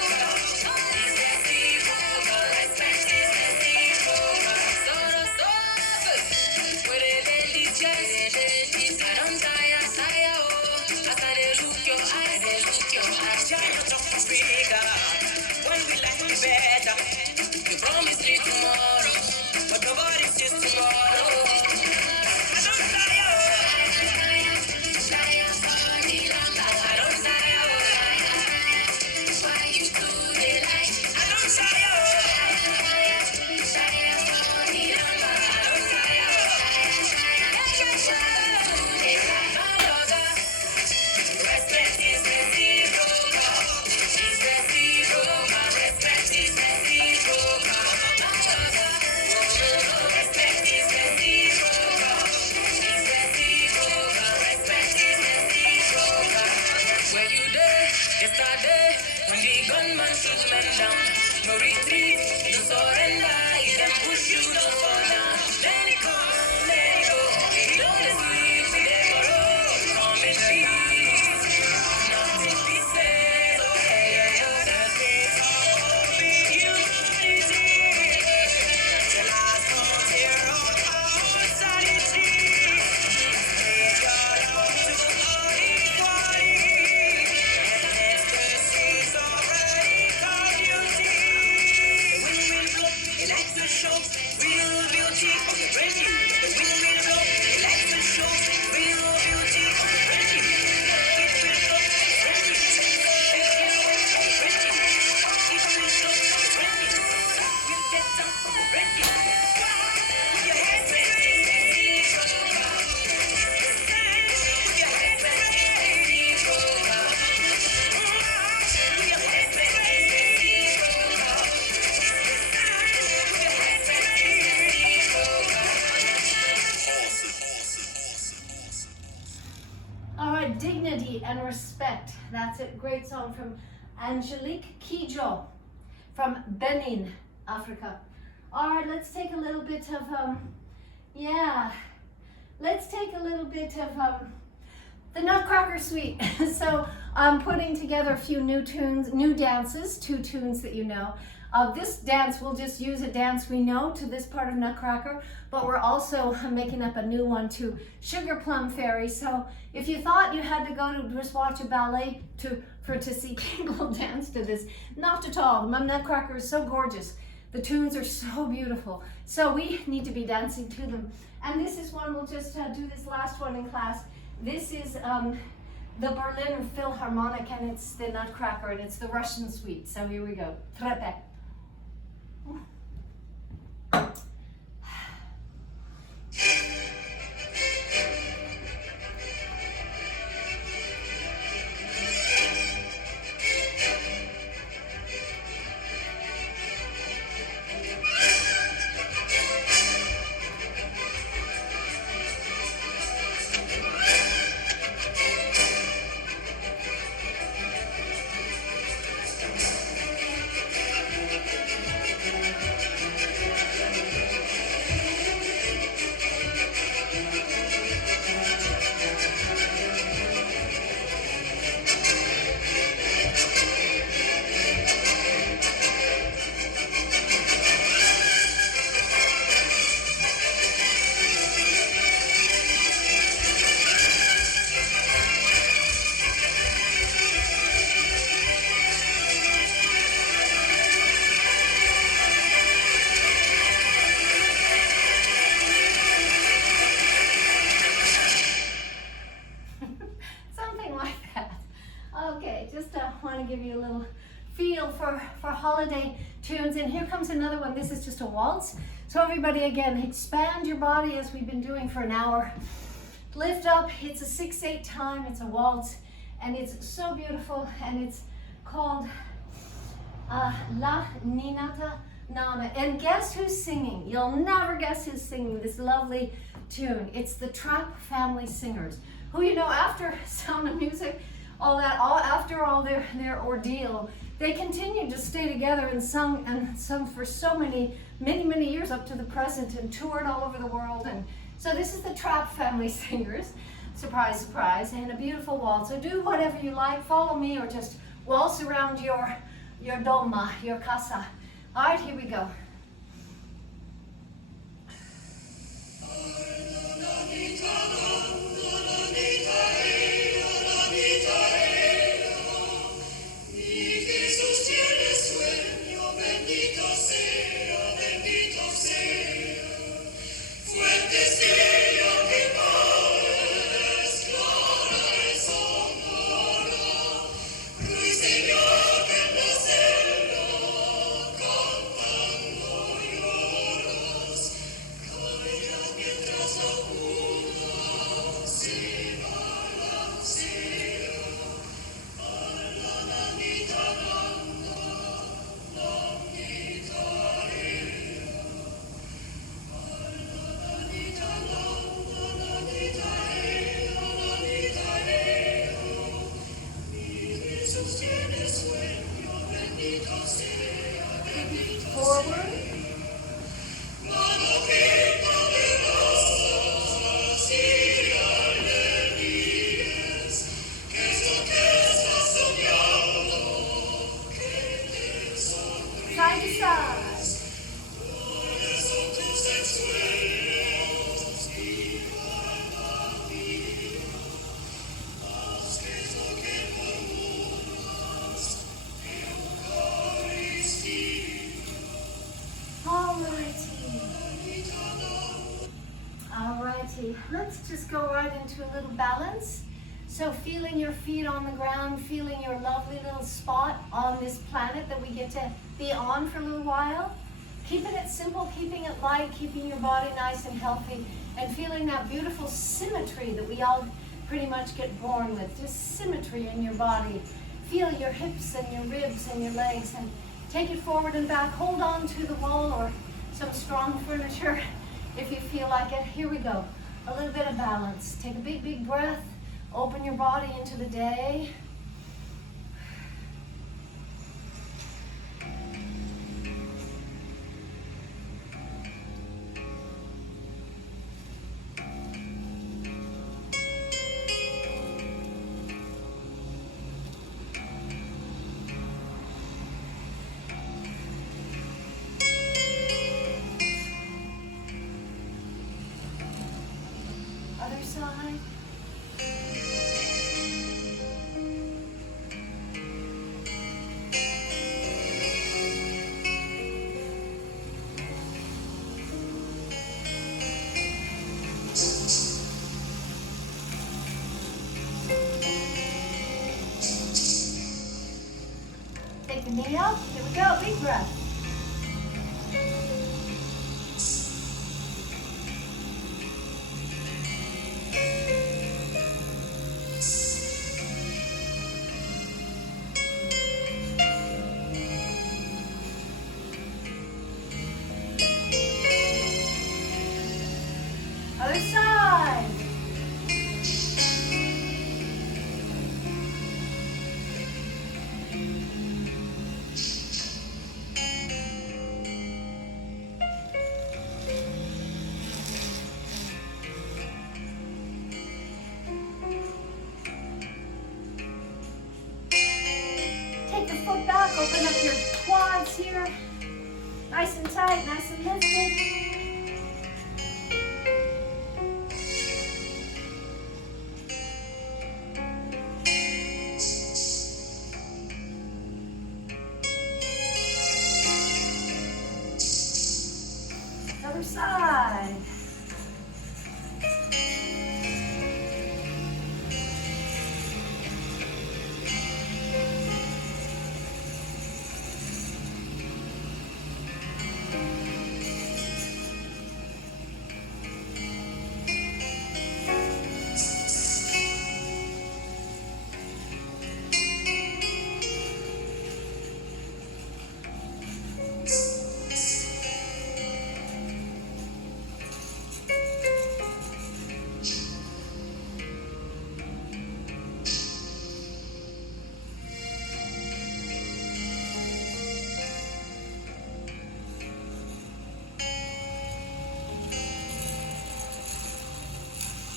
It's reciprocal. Respect is reciprocal. Where they lead you, I don't tire, oh. As I look your eyes, try not to figure. When we like to be better, you promise me tomorrow, but nobody sees tomorrow. I don't tire, I don't tire. Why you do it like I don't tire, Respect is reciprocal. It's reciprocal. Respect is reciprocal. Respect is reciprocal. It's reciprocal. Respect is reciprocal. Where you there? Yesterday, when the gunman shoot men down, no retreat, no surrender. He can push you, no fall down. Let it come, let it go. We don't sleep, we never roll. Come in peace. Nothing be said. Oh yeah, yeah, yeah. That is all with unity. The last one here on our sanity. Make your love to all equality. Ecstasies of radical beauty. When we blow, it likes to show real beauty of the brand new. The wind will blow, it likes to show real beauty of the brand new. It will blow, brand new. If you That's a great song from Angelique Kidjo from Benin, Africa. All right, let's take a little bit of, let's take a little bit of the Nutcracker Suite. So I'm putting together a few new tunes, new dances, 2 tunes that you know. This dance, we'll just use a dance we know to this part of Nutcracker, but we're also making up a new one to Sugar Plum Fairy. So if you thought you had to go to just watch a ballet to see people dance to this, not at all. The Nutcracker is so gorgeous. The tunes are so beautiful. So we need to be dancing to them. And this is one, we'll just do this last one in class. This is the Berlin Philharmonic, and it's the Nutcracker, and it's the Russian Suite. So here we go. Treppe. Give you a little feel for holiday tunes. And here comes another one. This is just a waltz. So everybody, again, expand your body as we've been doing for an hour. Lift up. It's a 6/8 time. It's a waltz, and it's so beautiful. And it's called La Ninata Nana. And guess who's singing? You'll never guess who's singing this lovely tune. It's the Trapp Family Singers, who, you know, after Sound of Music, after all their ordeal, they continued to stay together and sung for so many years up to the present, and toured all over the world. And so this is the Trapp Family Singers. Surprise, surprise, and a beautiful waltz. So do whatever you like, follow me, or just waltz around your doma, your casa. All right, here we go. Forward. Side to side. Alrighty, let's just go right into a little balance. So feeling your feet on the ground, feeling your lovely little spot on this planet that we get to be on for a little while. Keeping it simple, keeping it light, keeping your body nice and healthy, and feeling that beautiful symmetry that we all pretty much get born with. Just symmetry in your body. Feel your hips and your ribs and your legs, and take it forward and back. Hold on to the wall or some strong furniture if you feel like it. Here we go. A little bit of balance. Take a big, big breath. Open your body into the day. side. Take the knee up. Here we go. Big breath. Other side. Take the foot back, open up your quads here. Nice and tight, nice and lifted. Other side.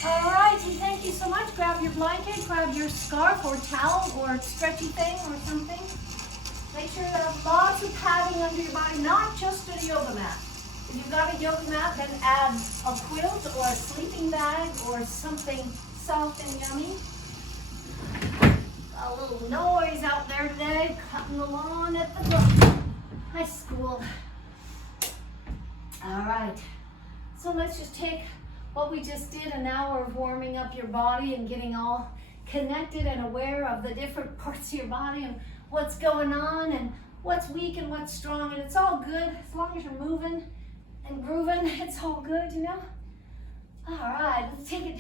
Alrighty, thank you so much. Grab your blanket, grab your scarf or towel or stretchy thing or something. Make sure you have lots of padding under your body, not just a yoga mat. If you've got a yoga mat, then add a quilt or a sleeping bag or something soft and yummy. Got a little noise out there today, cutting the lawn at the brook. High school. Alright, so let's just take what we just did, an hour of warming up your body and getting all connected and aware of the different parts of your body and what's going on and what's weak and what's strong. And it's all good as long as you're moving and grooving. It's all good, you know. All right, let's take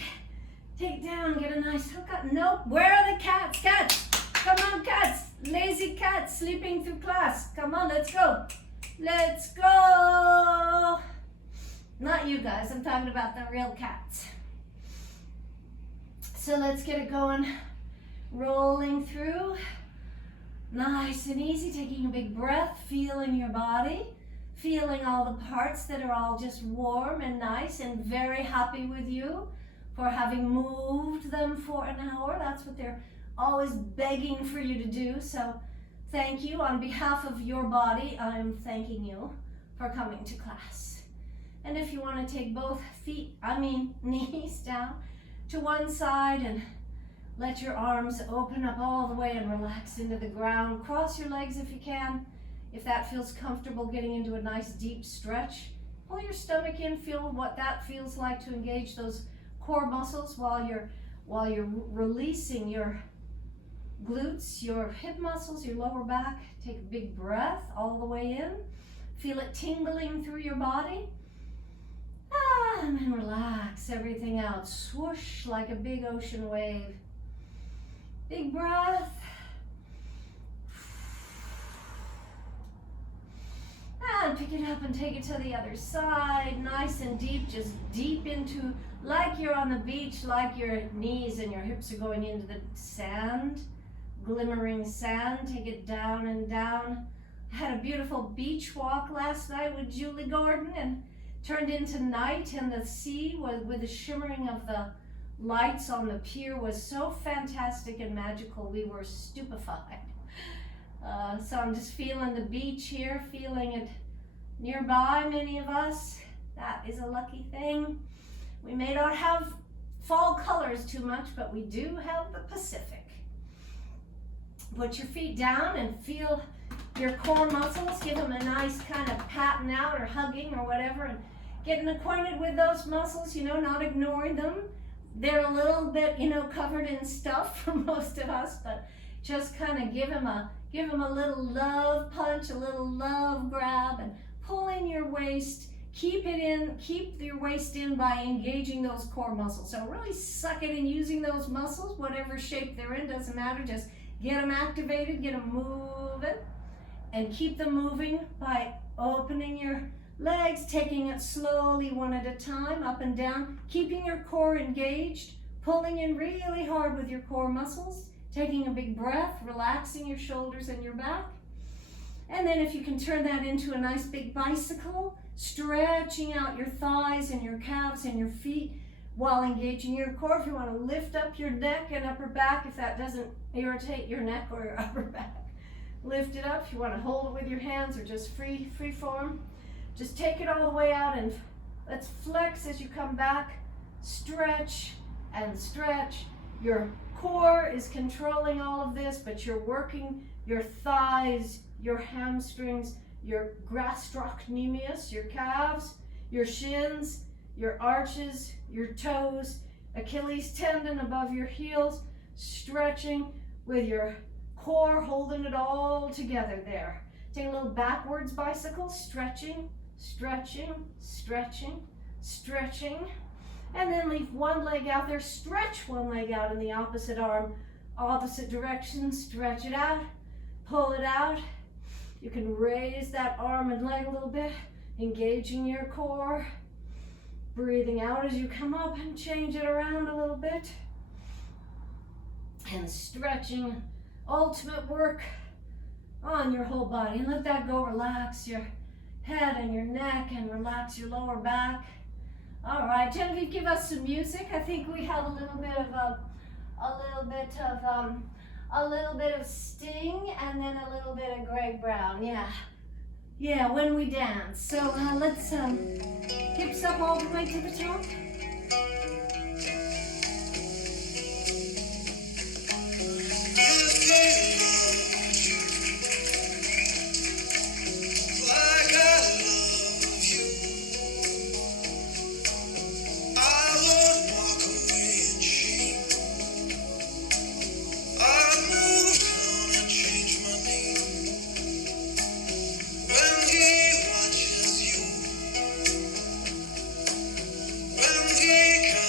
it down. Get a nice hookup. Nope. Where are the cats? Cats, come on, cats. Lazy cats sleeping through class. Come on, let's go. Let's go. Not you guys, I'm talking about the real cats. So let's get it going, rolling through. Nice and easy, taking a big breath, feeling your body, feeling all the parts that are all just warm and nice, and very happy with you for having moved them for an hour. That's what they're always begging for you to do. So thank you. On behalf of your body, I'm thanking you for coming to class. And if you want to take both knees down to one side and let your arms open up all the way and relax into the ground. Cross your legs if you can. If that feels comfortable, getting into a nice deep stretch. Pull your stomach in, feel what that feels like to engage those core muscles while you're releasing your glutes, your hip muscles, your lower back. Take a big breath all the way in. Feel it tingling through your body. And then relax everything out. Swoosh like a big ocean wave. Big breath. And pick it up and take it to the other side. Nice and deep, just deep into, like you're on the beach, like your knees and your hips are going into the sand, glimmering sand. Take it down and down. I had a beautiful beach walk last night with Julie Gordon and turned into night, and the sea with the shimmering of the lights on the pier was so fantastic and magical. We were stupefied. So I'm just feeling the beach here, feeling it nearby, many of us. That is a lucky thing. We may not have fall colors too much, but we do have the Pacific. Put your feet down and feel your core muscles. Give them a nice kind of patting out or hugging or whatever, and getting acquainted with those muscles, not ignoring them. They're a little bit, covered in stuff for most of us, but just kind of give them a little love punch, a little love grab, and pull in your waist. Keep your waist in by engaging those core muscles. So really suck it in using those muscles, whatever shape they're in, doesn't matter. Just get them activated, get them moving, and keep them moving by opening your legs, taking it slowly one at a time, up and down, keeping your core engaged, pulling in really hard with your core muscles, taking a big breath, relaxing your shoulders and your back. And then if you can turn that into a nice big bicycle, stretching out your thighs and your calves and your feet while engaging your core. If you want to lift up your neck and upper back, if that doesn't irritate your neck or your upper back, lift it up. If you want to hold it with your hands or just free form, just take it all the way out, and let's flex as you come back. Stretch and stretch. Your core is controlling all of this, but you're working your thighs, your hamstrings, your gastrocnemius, your calves, your shins, your arches, your toes, Achilles tendon above your heels, stretching with your core, holding it all together there. Take a little backwards bicycle, stretching, stretching, stretching, stretching, and then leave one leg out there. Stretch one leg out in the opposite arm, opposite direction. Stretch it out, pull it out. You can raise that arm and leg a little bit, engaging your core, breathing out as you come up, and change it around a little bit, and stretching. Ultimate work on your whole body, and let that go. Relax your head and your neck, and relax your lower back. All right, Genevieve, give us some music. I think we have a little bit of Sting, and then a little bit of Greg Brown. Yeah, when we dance. So let's hips up all the way to the top. When he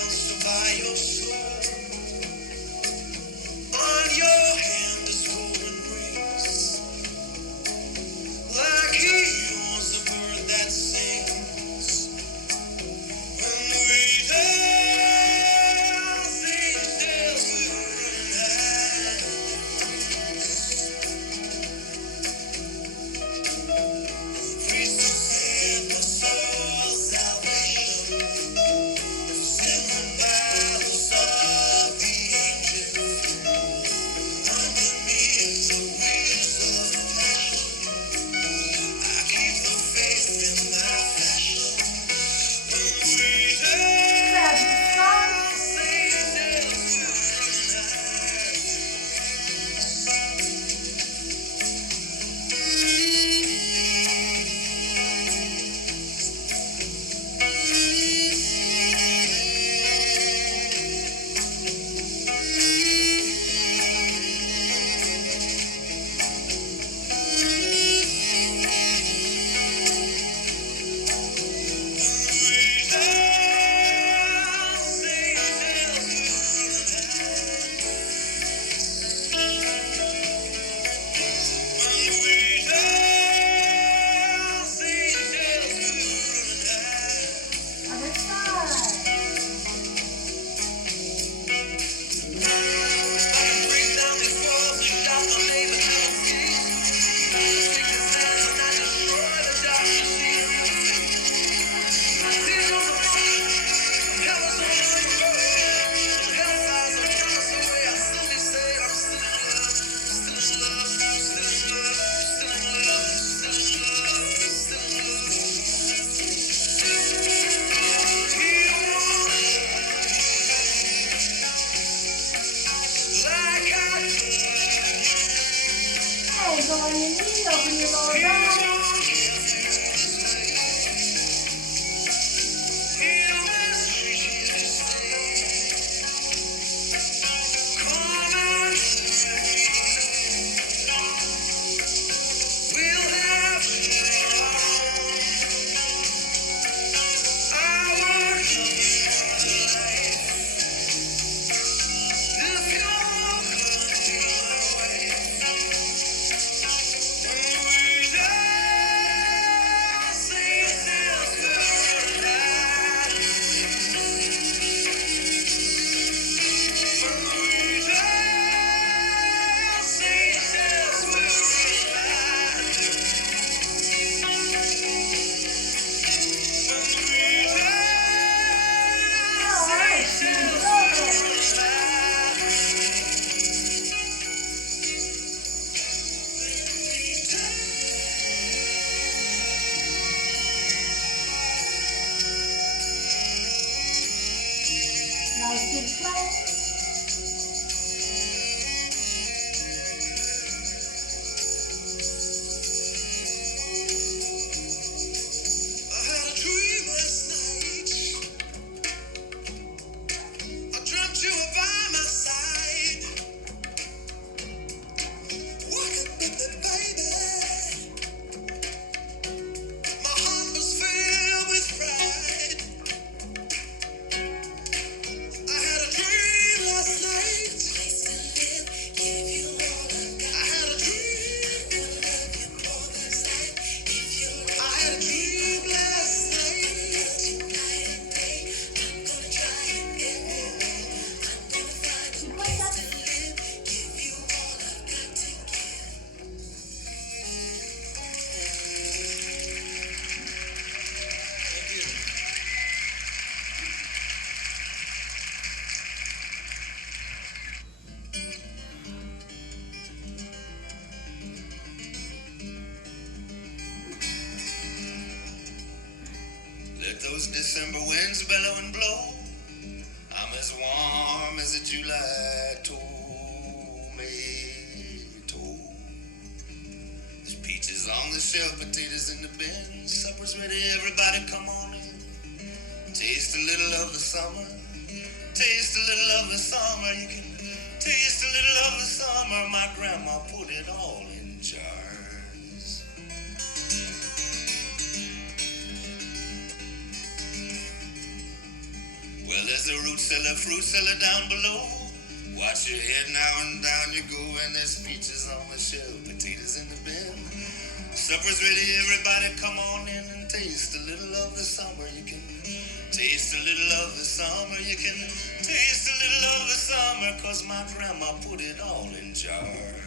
Let's get play. I had a dream last night. I dreamt you were by my side. Walking with me, baby. My heart was filled with pride. I had a dream last night. I had a dream. I had a dream last night. You play that? Thank you. Let those December winds bellow and blow. I'm as warm as a July tomato. There's peaches on the shelf, potatoes in the bin. Supper's ready, everybody come on in. Taste a little of the summer. Taste a little of the summer. You can taste a little of the summer. My grandma put it all in jars. Well, there's a root cellar, fruit cellar down below. Watch your head now and down you go. And there's peaches on the shelf, potatoes in the bin. Supper's ready, everybody come on in and taste a little of the summer. You can taste a little of the summer. You can taste a little of the summer. 'Cause my grandma put it all in jars.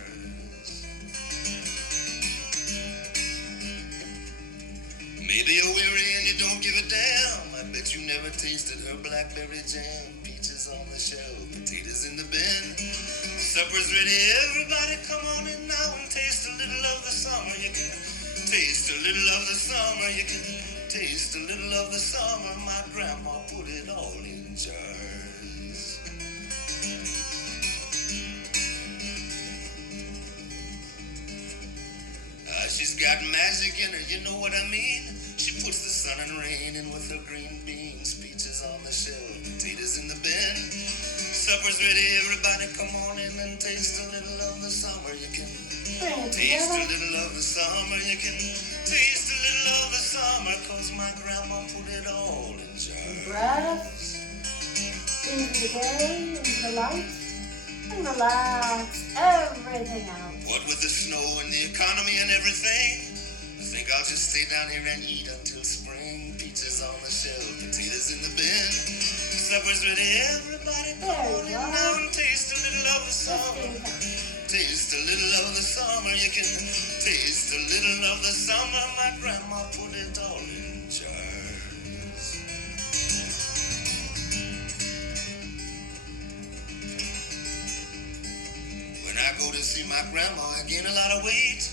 Maybe you're weary and you don't give a damn. I bet you never tasted her blackberry jam. Peaches on the shelf, potatoes in the bin. Supper's ready, everybody come on in now and taste a little of the summer. You can taste a little of the summer. You can taste a little of the summer. My grandma put it all in jars. She's got magic in her, you know what I mean? She puts the sun and rain in with her green beans. Peaches on the shelf, potatoes in the bin. Supper's ready, everybody come on in and taste a little of the summer. You can Bring it taste a together. little of the summer. You can taste a little of the summer. 'Cause my grandma put it all in jars. Breath into the day, into the light, and relax everything out. What with the snow and the economy and everything, I think I'll just stay down here and eat until spring. Peaches on the shelf, potatoes in the bin. Supper's ready, everybody come There on you in are. now and taste a little of the Let's summer. do that. Taste a little of the summer. You can taste a little of the summer. My grandma put it all in jars. When I go to see my grandma, I gain a lot of weight.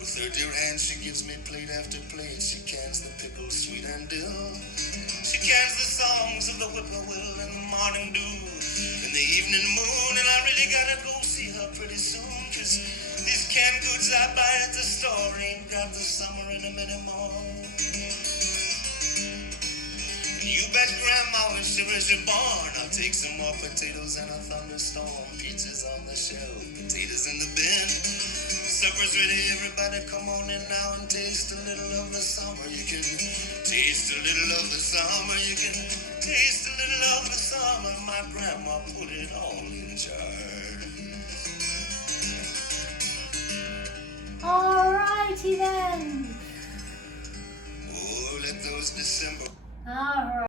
With her dear hand, she gives me plate after plate. She cans the pickles, sweet and dill. She cans the songs of the whippoorwill and the morning dew and the evening moon. And I really gotta go see her pretty soon. 'Cause these canned goods I buy at the store ain't got the summer in them anymore. And you bet grandma was sure as you're born, I'll take some more potatoes and a thunderstorm. Peaches on the shelf, potatoes in the bin. Supper's ready, everybody come on in now and taste a little of the summer. You can taste a little of the summer. You can taste a little of the summer. My grandma put it all in jars. Alrighty then. Oh, let those December Alright.